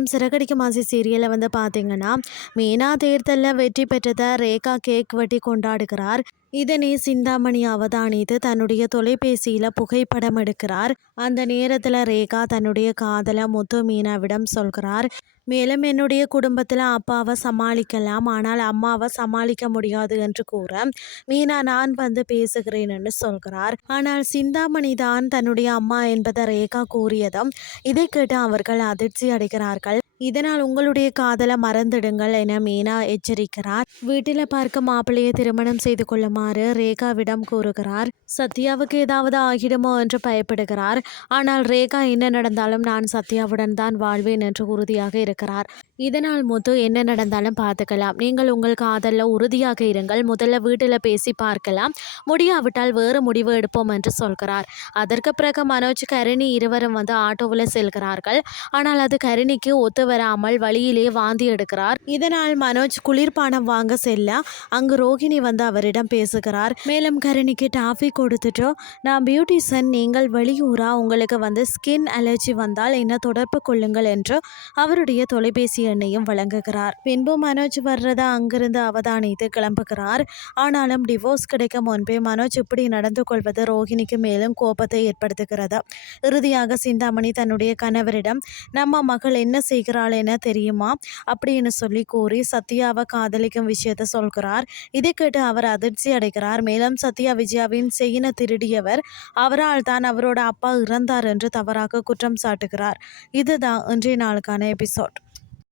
வரும் சிறகடிக்கும் ஆசை சீரியலில் பார்த்தீங்கன்னா மீனா தேர்தலில் வெற்றி பெற்றதை ரேகா கேக் வெட்டி கொண்டாடுகிறார். இதனை சிந்தாமணி அவதானித்து தன்னுடைய தொலைபேசியில் புகைப்படம் எடுக்கிறார். அந்த நேரத்தில் ரேகா தன்னுடைய காதலை முத்து மீனாவிடம் சொல்கிறார். மேலும் என்னுடைய குடும்பத்தில் அப்பாவை சமாளிக்கலாம், ஆனால் அம்மாவை சமாளிக்க முடியாது என்று கூற மீனா நான் பேசுகிறேன் என்று சொல்கிறார். ஆனால் சிந்தாமணி தான் தன்னுடைய அம்மா என்பதை ரேகா கூறியதும் இதை கேட்டு அவர்கள் அதிர்ச்சி அடைகிறார்கள். இதனால் உங்களுடைய காதலை மறந்துடுங்கள் என மீனா எச்சரிக்கிறார். வீட்டில் பார்க்க மாப்பிள்ளையை திருமணம் செய்து கொள்ளுமாறு ரேகாவிடம் கூறுகிறார். சத்யாவுக்கு ஏதாவது ஆகிடுமோ என்று பயப்படுகிறார். ஆனால் ரேகா என்ன நடந்தாலும் நான் சத்யாவுடன் தான் வாழ்வேன் என்று உறுதியாக இருக்கிறார். இதனால் முத்து என்ன நடந்தாலும் பார்த்துக்கலாம், நீங்கள் உங்கள் காதலில் உறுதியாக இருங்கள், முதல்ல வீட்டில் பேசி பார்க்கலாம், முடியாவிட்டால் வேறு முடிவு எடுப்போம் என்று சொல்கிறார். அதற்கு பிறகு மனோஜ் கரிணி இருவரும் ஆட்டோவில் செல்கிறார்கள். ஆனால் அது கரிணிக்கு ஒத்து வராமல் வழியிலே வாந்தி எடுக்கிறார். இதனால் மனோஜ் குளிர்பானம் வாங்க செல்ல அங்கு ரோகிணி அவரிடம் பேசுகிறார். மேலும் கரிணிக்கு டாஃபி கொடுத்துட்டு நான் பியூட்டிஷியன், நீங்கள் வெளியூரா, உங்களுக்கு ஸ்கின் அலர்ஜி வந்தால் என்ன தொடர்பு கொள்ளுங்கள் என்று அவருடைய தொலைபேசி எண்ணையும் வழங்குகிறார். பின்பு மனோஜ் வர்றதை அங்கிருந்து அவதானித்து கிளம்புகிறார். ஆனாலும் டிவோர்ஸ் கிடைக்கும் முன்பே மனோஜ் இப்படி நடந்து கொள்வது ரோகிணிக்கு மேலும் கோபத்தை ஏற்படுத்துகிறது. இறுதியாக சிந்தாமணி தன்னுடைய கணவரிடம் நம்ம மகள் என்ன செய்கிறாள் என தெரியுமா அப்படின்னு சொல்லி கூறி சத்யாவை காதலிக்கும் விஷயத்தை சொல்கிறார். இதை கேட்டு அவர் அதிர்ச்சி அடைகிறார். மேலும் சத்யா விஜயாவின் செயினை திருடியவர், அவரால் தான் அவரோட அப்பா இறந்தார் என்று தவறாக குற்றம் சாட்டுகிறார். இதுதான் இன்றைய நாளுக்கான எபிசோட்.